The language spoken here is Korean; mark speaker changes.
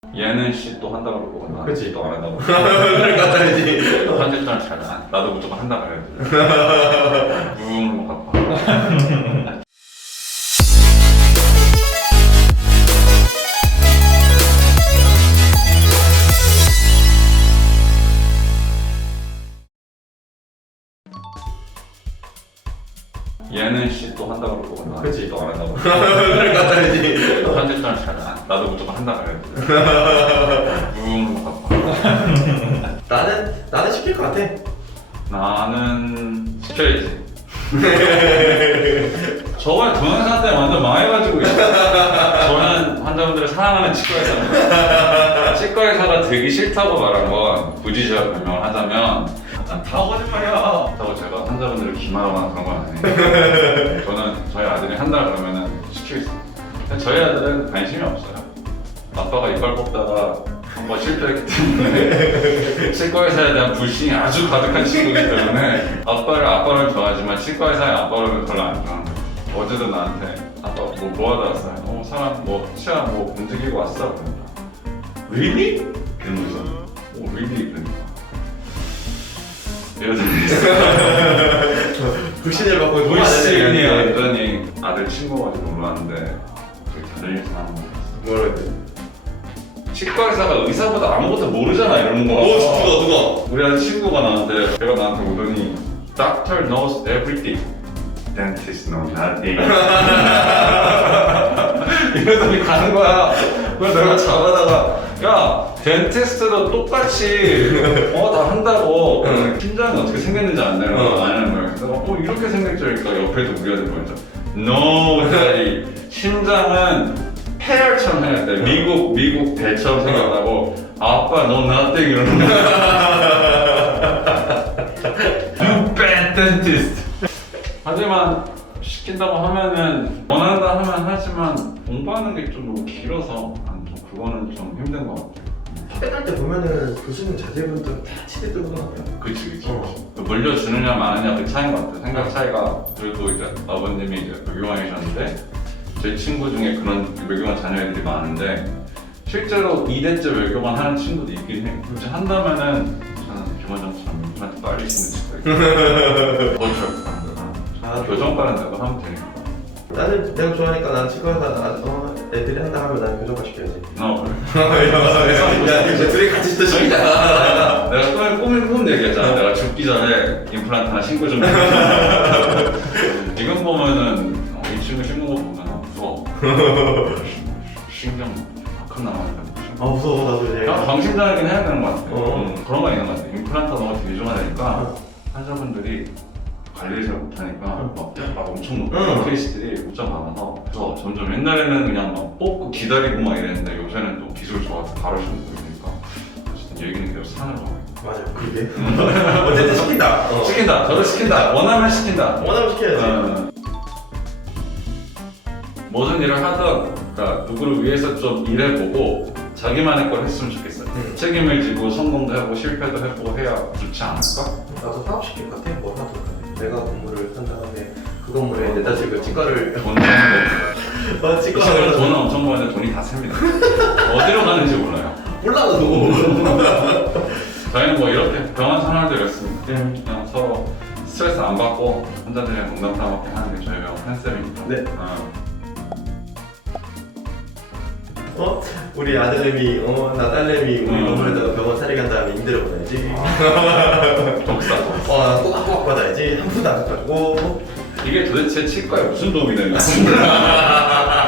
Speaker 1: 얘는 또 한다고 그러고 나는
Speaker 2: 그치.
Speaker 1: 또 안 한다고
Speaker 2: 그러니까 다르지.
Speaker 1: 편집장 잘 나도 무조건 한다 그래야 돼. 무음으로 갖고 얘는 또 한다고 그러고 나는
Speaker 2: 그치.
Speaker 1: 또 안 한다고
Speaker 2: 그러니까 다르지.
Speaker 1: 편집장 잘 나도 무조건 한다 그래야 돼. 무음으로 갖고
Speaker 2: 나는 시킬 것 같아.
Speaker 1: 나는 시켜야지. 저번에 동영상 때 완전 망해가지고 저는 환자분들을 사랑하는 치과의사입니다. 치과의사가 되기 싫다고 말한 건 굳이 제가 변명을 하자면 다 거짓말이야 하고 제가 환자분들을 기만하거나 그런 건 아니에요. 저는 저희 아들이 한다 그러면은 시키겠습니다. 근데 저희 아들은 관심이 없어요. 아빠가 이빨 뽑다가 한번 실패했기 때문에 치과의사에 대한 불신이 아주 가득한 친구이기 때문에 아빠를 좋아하지만 치과의사의 아빠를 별로 안 좋아하는 거예요. 어제도 나한테 아빠 뭐 하다 왔어요? 사람 치아 움직이고 왔어? 그러니까 Really? 이러면서 Really? 그러니까 이러더니
Speaker 2: 불신을 받고
Speaker 1: 불신이 완전히 아들 친구가 놀랐는데 그게 다른 일에서 나온 거였어.
Speaker 2: 뭐라 그래?
Speaker 1: 치과의사가 의사보다 아무것도 모르잖아 이러는 거야.
Speaker 2: 누가?
Speaker 1: 우리 아는 친구가 나한테 걔가 나한테 오더니 Doctor knows everything, dentist knows nothing. 이러더니 가는 거야. 그래서 내가 잡아다가 야 덴티스트도 똑같이 다 한다고 심장이 어떻게 생겼는지 안 되는 거 아는 거야. 그래서 이렇게 생겼으니까 옆에도 우리 아들 보면서 No, daddy. 심장은 폐혈처럼 생겼대. 미국 배처럼 생겼다고. 아빠 너 nothing 이러는 거야. You bad dentist. 하지만 시킨다고 하면은 원한다 하면 하지만 공부하는 게 좀 너무 길어서 그거는 좀 힘든 것 같아요.
Speaker 2: 학교 때 보면은 교수님 자제분들 다 치대 들고 나와요.
Speaker 1: 그치. 물려주느냐 마느냐 그 차이인 것 같아요. 생각 차이가. 그리고 이제 아버님이 이제 외교관이셨는데 제 친구 중에 그런 외교관 자녀들이 많은데 실제로 2대째 외교관 하는 친구도 있긴 해. 굳이 한다면은 저는 김원장처럼 임플란트 빨리 심는 친구가 있고 어쩔 교정과는 내가 하면 되니까.
Speaker 2: 나는 내가 좋아하니까 난 치과에서 애들이 한다 하면 난 교정과 시켜야지.
Speaker 1: 그래.
Speaker 2: 야 이제 둘이 같이 또 시키자.
Speaker 1: 내가 꿈 얘기했잖아. 내가 죽기 전에 임플란트 하나 신고 좀 지금 보면은 이 친구 신는 거 보면 무서워. 신경 큰 남아니까
Speaker 2: 무서워 나도 이제.
Speaker 1: 방심당하긴 해야 되는 것 같아.
Speaker 2: 어.
Speaker 1: 그런 거 있는 것 같아. 임플란트 너무 대중화되니까 환자분들이 관리를 잘 못하니까 막 엄청 높은 케이스들이 진짜 많아서 그래서 점점 옛날에는 그냥 막 뽑고 기다리고 막 이랬는데 요새는 또 기술 좋아서 바로 신고 그러니까 어쨌든 얘기는 계속 사는 거 같아요.
Speaker 2: 맞아 그게. 어쨌든 시킨다.
Speaker 1: 시킨다. 저도 시킨다. 원하면 시킨다.
Speaker 2: 원하면 시켜야지.
Speaker 1: 모든 일을 하던 그러니까 누구를 위해서 좀 일해보고 자기만의 걸 했으면 좋겠어요. 책임을 지고 성공도 해보고 실패도 해보고 해야 좋지 않을까?
Speaker 2: 나도 사업시킬 것 같아. 뭐 하든 내가 건물을 산 다음에 그 건물에 내다 지금 치과를
Speaker 1: 돈 버는
Speaker 2: 치과
Speaker 1: 거 돈은 엄청 버는데 돈이 다 셉니다. 어디로 가는지 몰라요.
Speaker 2: 몰라 나도.
Speaker 1: 저희는 뭐 이렇게 병원 생활들이었습니다. 그냥 서로 스트레스 안 받고 환자들이랑 농담 따먹게 하는 게 저희 병원 컨셉이니까.
Speaker 2: 네. 우리 아들내미, 나 딸내미 우리 건물에다가 병원 차리게 한 다음에 임대료 받아야지.
Speaker 1: 독사.
Speaker 2: 나 꼬박꼬박 받아야지. 한 푼도 안 깎아주고.
Speaker 1: 이게 도대체 치과에 무슨 도움이 되는 거야?